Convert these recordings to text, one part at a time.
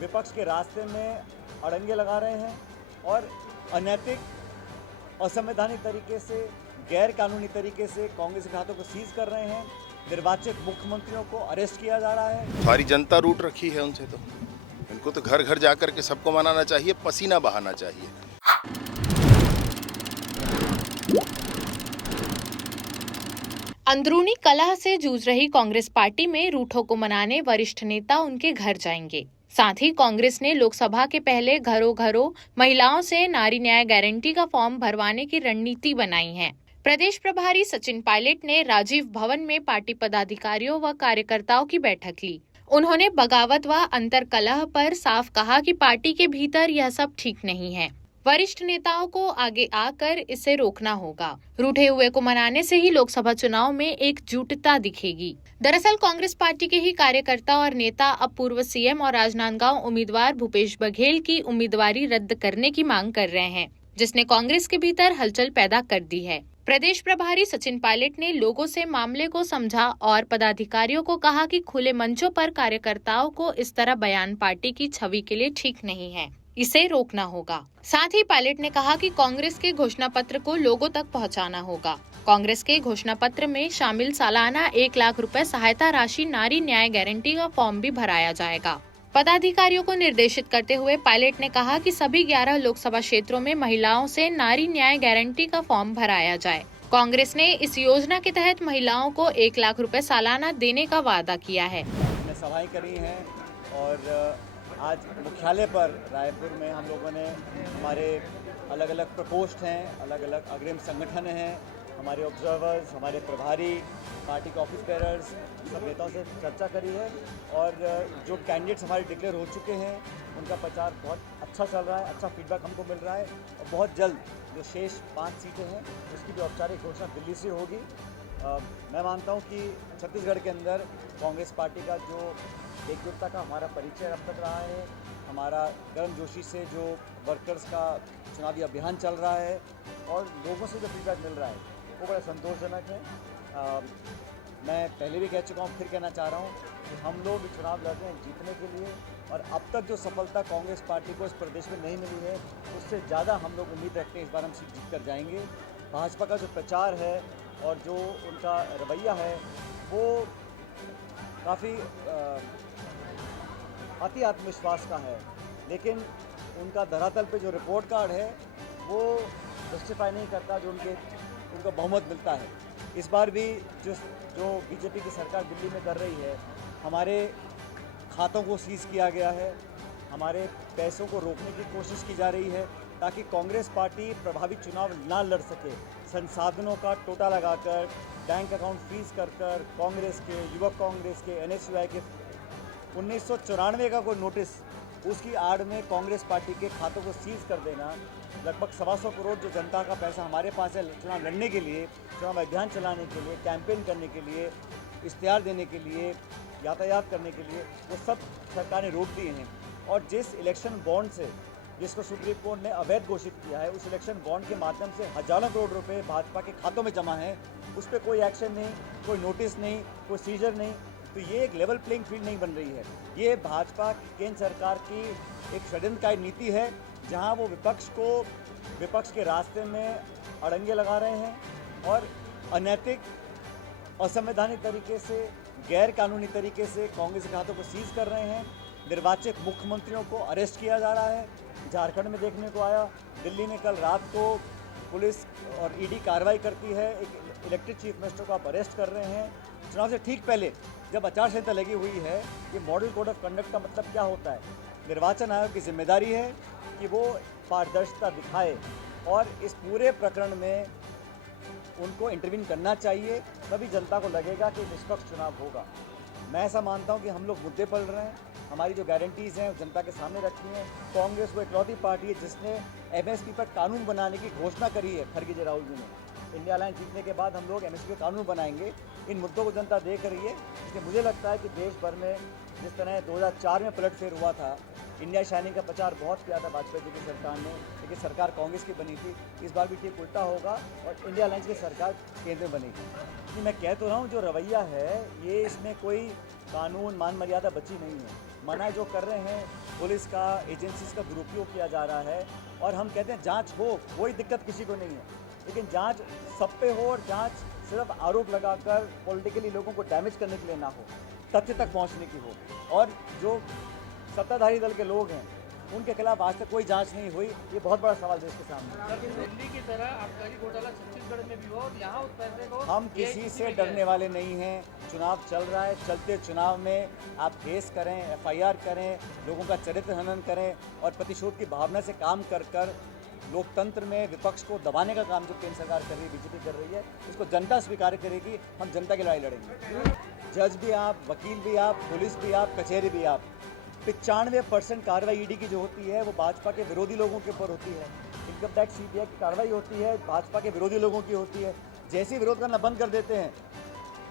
विपक्ष के रास्ते में अड़ंगे लगा रहे हैं और अनैतिक, असंवैधानिक तरीके से, गैर कानूनी तरीके से कांग्रेस के खातों को सीज कर रहे हैं। निर्वाचित मुख्यमंत्रियों को अरेस्ट किया जा रहा है। सारी जनता रूठ रखी है उनसे, तो इनको तो घर घर जाकर के सबको मनाना चाहिए, पसीना बहाना चाहिए। अंदरूनी कलह से जूझ रही कांग्रेस पार्टी में रूठों को मनाने वरिष्ठ नेता उनके घर जाएंगे। साथ ही कांग्रेस ने लोकसभा के पहले घरों घरों महिलाओं से नारी न्याय गारंटी का फॉर्म भरवाने की रणनीति बनाई है। प्रदेश प्रभारी सचिन पायलट ने राजीव भवन में पार्टी पदाधिकारियों व कार्यकर्ताओं की बैठक ली। उन्होंने बगावत व अंतर कलह पर साफ कहा कि पार्टी के भीतर यह सब ठीक नहीं है। वरिष्ठ नेताओं को आगे आकर इसे रोकना होगा। रूठे हुए को मनाने से ही लोकसभा चुनाव में एकजुटता दिखेगी। दरअसल कांग्रेस पार्टी के ही कार्यकर्ता और नेता अब पूर्व सीएम और राजनांदगांव उम्मीदवार भूपेश बघेल की उम्मीदवारी रद्द करने की मांग कर रहे हैं, जिसने कांग्रेस के भीतर हलचल पैदा कर दी है। प्रदेश प्रभारी सचिन पायलट ने लोगों से मामले को समझा और पदाधिकारियों को कहा कि खुले मंचों पर कार्यकर्ताओं को इस तरह बयान पार्टी की छवि के लिए ठीक नहीं है, इसे रोकना होगा। साथ ही पायलट ने कहा कि कांग्रेस के घोषणा पत्र को लोगों तक पहुंचाना होगा। कांग्रेस के घोषणा पत्र में शामिल सालाना 1 लाख रुपए सहायता राशि नारी न्याय गारंटी का फॉर्म भी भराया जाएगा। पदाधिकारियों को निर्देशित करते हुए पायलट ने कहा कि सभी 11 लोकसभा क्षेत्रों में महिलाओं से नारी न्याय गारंटी का फॉर्म भराया जाए। कांग्रेस ने इस योजना के तहत महिलाओं को 1 लाख रुपए सालाना देने का वादा किया है। सभाएं करी हैं और आज मुख्यालय पर रायपुर में हम लोगों ने हमारे अलग अलग प्रकोष्ठ हैं, अलग अलग अग्रिम संगठन हैं, हमारे ऑब्जर्वर्स, हमारे प्रभारी, पार्टी के ऑफिस बेयरर्स, सब नेताओं से चर्चा करी है और जो कैंडिडेट्स हमारे डिक्लेयर हो चुके हैं उनका प्रचार बहुत अच्छा चल रहा है, अच्छा फीडबैक हमको मिल रहा है और बहुत जल्द जो शेष 5 सीटें हैं उसकी भी औपचारिक घोषणा दिल्ली से होगी। मैं मानता हूं कि छत्तीसगढ़ के अंदर कांग्रेस पार्टी का जो एकजुटता का हमारा परिचय अब तक रहा है, हमारा गर्मजोशी से जो वर्कर्स का चुनावी अभियान चल रहा है और लोगों से जो फीडबैक मिल रहा है वो बड़ा संतोषजनक है। मैं पहले भी कह चुका हूँ, फिर कहना चाह रहा हूँ कि हम लोग चुनाव लड़ रहे हैं जीतने के लिए और अब तक जो सफलता कांग्रेस पार्टी को इस प्रदेश में नहीं मिली है उससे ज़्यादा हम लोग उम्मीद रखते हैं इस बार हम जीत कर जाएंगे। भाजपा का जो प्रचार है और जो उनका रवैया है वो काफ़ी अति आत्मविश्वास का है, लेकिन उनका धरातल पे जो रिपोर्ट कार्ड है वो जस्टिफाई नहीं करता जो उनको बहुमत मिलता है। इस बार भी जो बीजेपी की सरकार दिल्ली में कर रही है, हमारे खातों को सीज किया गया है, हमारे पैसों को रोकने की कोशिश की जा रही है ताकि कांग्रेस पार्टी प्रभावी चुनाव ना लड़ सके। संसाधनों का टोटा लगाकर, बैंक अकाउंट फ्रीज कर कांग्रेस के, युवक कांग्रेस के, NSUI के 1994 का कोई नोटिस, उसकी आड़ में कांग्रेस पार्टी के खातों को सीज कर देना, लगभग 125 करोड़ जो जनता का पैसा हमारे पास है चुनाव लड़ने के लिए, चुनाव अभियान चलाने के लिए, कैंपेन करने के लिए, इश्तिहार देने के लिए, यातायात करने के लिए, वो सब सरकार ने रोक दिए हैं। और जिस इलेक्शन बॉन्ड से, जिसको सुप्रीम कोर्ट ने अवैध घोषित किया है, उस इलेक्शन बॉन्ड के माध्यम से हजारों करोड़ रुपए भाजपा के खातों में जमा हैं, उस पर कोई एक्शन नहीं, कोई नोटिस नहीं, कोई सीजर नहीं। तो ये एक लेवल प्लेइंग फील्ड नहीं बन रही है। ये भाजपा केंद्र सरकार की एक षड्यंत्रकारी नीति है जहां वो विपक्ष के रास्ते में अड़ंगे लगा रहे हैं और अनैतिक, असंवैधानिक तरीके से, गैर कानूनी तरीके से कांग्रेस के खातों को सीज कर रहे हैं। निर्वाचित मुख्यमंत्रियों को अरेस्ट किया जा रहा है। झारखंड में देखने को आया, दिल्ली में कल रात को पुलिस और ईडी कार्रवाई करती है, एक इलेक्टेड चीफ मिनिस्टर को आप अरेस्ट कर रहे हैं। चुनाव से ठीक पहले जब आचार संहिता लगी हुई है, ये मॉडल कोड ऑफ कंडक्ट का मतलब क्या होता है? निर्वाचन आयोग की जिम्मेदारी है कि वो पारदर्शिता दिखाए और इस पूरे प्रकरण में उनको इंटरवीन करना चाहिए, तभी जनता को लगेगा कि निष्पक्ष चुनाव होगा। मैं ऐसा मानता हूं कि हम लोग मुद्दे पढ़ रहे हैं, हमारी जो गारंटीज़ हैं जनता के सामने रखी हैं। कांग्रेस वो इकलौती पार्टी है जिसने MSP पर कानून बनाने की घोषणा करी है, खरगे राहुल जी ने। इंडिया अलायंस जीतने के बाद हम लोग MSP पे कानून बनाएंगे। इन मुद्दों को जनता देख रही है, इसलिए मुझे लगता है कि देश भर में जिस तरह 2004 में पलटफेर हुआ था, इंडिया शाइनिंग का प्रचार बहुत किया था वाजपेयी जी की सरकार ने, लेकिन सरकार कांग्रेस की बनी थी। इस बार भी ठीक उल्टा होगा और इंडिया अलायंस की सरकार केंद्र में बनेगी। मैं कह तो रहा हूँ जो रवैया है ये, इसमें कोई कानून मान मर्यादा बची नहीं है। मना जो कर रहे हैं, पुलिस का, एजेंसीज का दुरुपयोग किया जा रहा है। और हम कहते हैं जांच हो, कोई दिक्कत किसी को नहीं है, लेकिन जांच सब पे हो और जांच सिर्फ आरोप लगाकर पॉलिटिकली लोगों को डैमेज करने के लिए ना हो, तथ्य तक पहुंचने की हो। और जो सत्ताधारी दल के लोग हैं उनके खिलाफ आज तक कोई जांच नहीं हुई, ये बहुत बड़ा सवाल देश के सामने है। दिल्ली की तरह आबकारी घोटाला छत्तीसगढ़ में भी हो और यहाँ उस पैसे को हम किसी से डरने वाले नहीं हैं। चुनाव चल रहा है, चलते चुनाव में आप केस करें, FIR करें, लोगों का चरित्र हनन करें और प्रतिशोध की भावना से काम कर कर लोकतंत्र में विपक्ष को दबाने का काम जो केंद्र सरकार कर रही है, BJP कर रही है, इसको जनता स्वीकार करेगी। हम जनता की लड़ाई लड़ेंगे। जज भी आप, वकील भी आप, पुलिस भी आप, कचहरी भी आप। 95% कार्रवाई ED की जो होती है वो भाजपा के विरोधी लोगों के ऊपर होती है। इनकम टैक्स CBI की कार्रवाई होती है, भाजपा के विरोधी लोगों की होती है। जैसे ही विरोध करना बंद कर देते हैं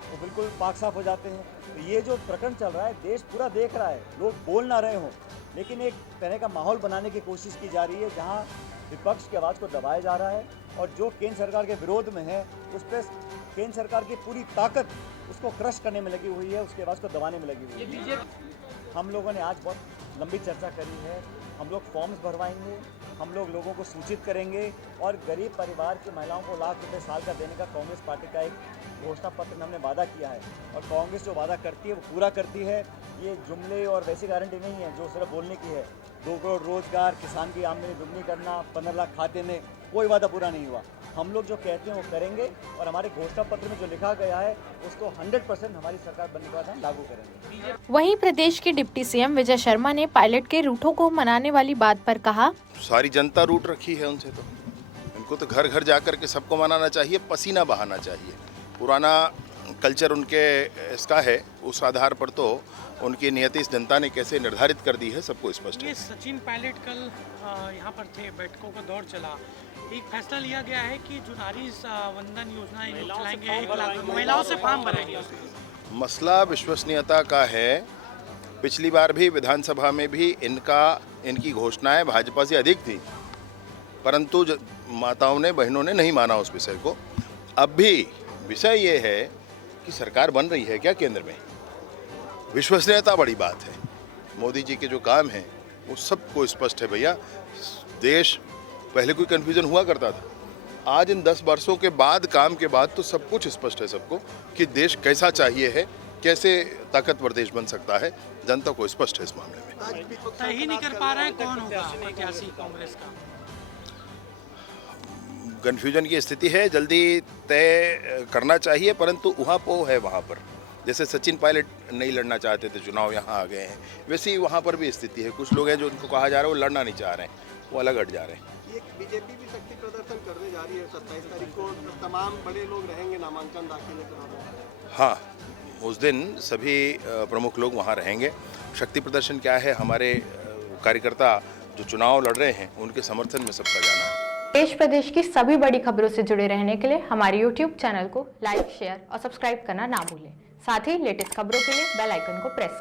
वो बिल्कुल पाक साफ हो जाते हैं। तो ये जो प्रकरण चल रहा है, देश पूरा देख रहा है, लोग बोल ना रहे हों, लेकिन एक तरह का माहौल बनाने की कोशिश की जा रही है जहाँ विपक्ष की आवाज़ को दबाया जा रहा है और जो केंद्र सरकार के विरोध में है उस पर केंद्र सरकार की पूरी ताकत उसको क्रश करने में लगी हुई है, उसकी आवाज़ को दबाने में लगी हुई है। हम लोगों ने आज बहुत लंबी चर्चा करी है। हम लोग फॉर्म्स भरवाएंगे, हम लोग लोगों को सूचित करेंगे और गरीब परिवार की महिलाओं को लाख रुपए साल का देने का कांग्रेस पार्टी का एक घोषणा पत्र में हमने वादा किया है और कांग्रेस जो वादा करती है वो पूरा करती है। ये जुमले और वैसी गारंटी नहीं है जो सिर्फ बोलने की है। 2 करोड़ रोजगार, किसान की आमदनी दुगनी करना, 15 लाख खाते में, कोई वादा पूरा नहीं हुआ। हम लोग जो कहते हैं वो करेंगे और हमारे घोषणा पत्र में जो लिखा गया है उसको 100% हमारी सरकार बनने के बाद हम लागू करेंगे। वहीं प्रदेश के डिप्टी CM विजय शर्मा ने पायलट के रूठों को मनाने वाली बात पर कहा, सारी जनता रूठ रखी है उनसे, तो इनको तो घर घर जा कर के सबको मनाना चाहिए, पसीना बहाना चाहिए। पुराना कल्चर उनके इसका है, उस आधार पर तो उनकी नियति इस जनता ने कैसे निर्धारित कर दी है सबको स्पष्ट है। ये सचिन पायलट कल यहाँ पर थे, बैठकों का दौर चला। एक फैसला लिया गया है कि जो नारी वंदन योजना चलाएंगे, 1 लाख महिलाओं से फॉर्म भरेंगे। मसला विश्वसनीयता का है। पिछली बार भी विधानसभा में भी इनकी घोषणाएं भाजपा से अधिक थी, परंतु माताओं ने, बहनों ने नहीं माना उस विषय को। अब भी विषय ये है कि सरकार बन रही है क्या केंद्र में, विश्वसनीयता बड़ी बात है। मोदी जी के जो काम हैं वो सबको स्पष्ट है भैया। देश पहले कोई कन्फ्यूजन हुआ करता था, आज इन 10 वर्षों के बाद, काम के बाद तो सब कुछ स्पष्ट है सबको कि देश कैसा चाहिए है, कैसे ताकतवर देश बन सकता है। जनता को स्पष्ट है इस मामले में। तय ही नहीं कर पा रहा है कौन होगा प्रत्याशी कांग्रेस का। कन्फ्यूजन की स्थिति है, जल्दी तय करना चाहिए, परंतु वहाँ पो है वहाँ पर। जैसे सचिन पायलट नहीं लड़ना चाहते थे, चुनाव यहाँ आ गए हैं, वैसे ही वहाँ पर भी स्थिति है। कुछ लोग हैं जो उनको कहा जा रहा है वो लड़ना नहीं चाह रहे हैं, वो अलग हट जा रहे हैं। ये बीजेपी भी शक्ति प्रदर्शन करने जा रही है 27 तारीख को, तमाम बड़े लोग रहेंगे नामांकन दाखिल कराने। हाँ, उस दिन सभी प्रमुख लोग वहाँ रहेंगे। शक्ति प्रदर्शन क्या है, हमारे कार्यकर्ता जो चुनाव लड़ रहे हैं उनके समर्थन में सबका जाना है। देश प्रदेश की सभी बड़ी खबरों से जुड़े रहने के लिए हमारे YouTube चैनल को लाइक, शेयर और सब्सक्राइब करना ना भूलें। साथ ही लेटेस्ट खबरों के लिए बेल आइकन को प्रेस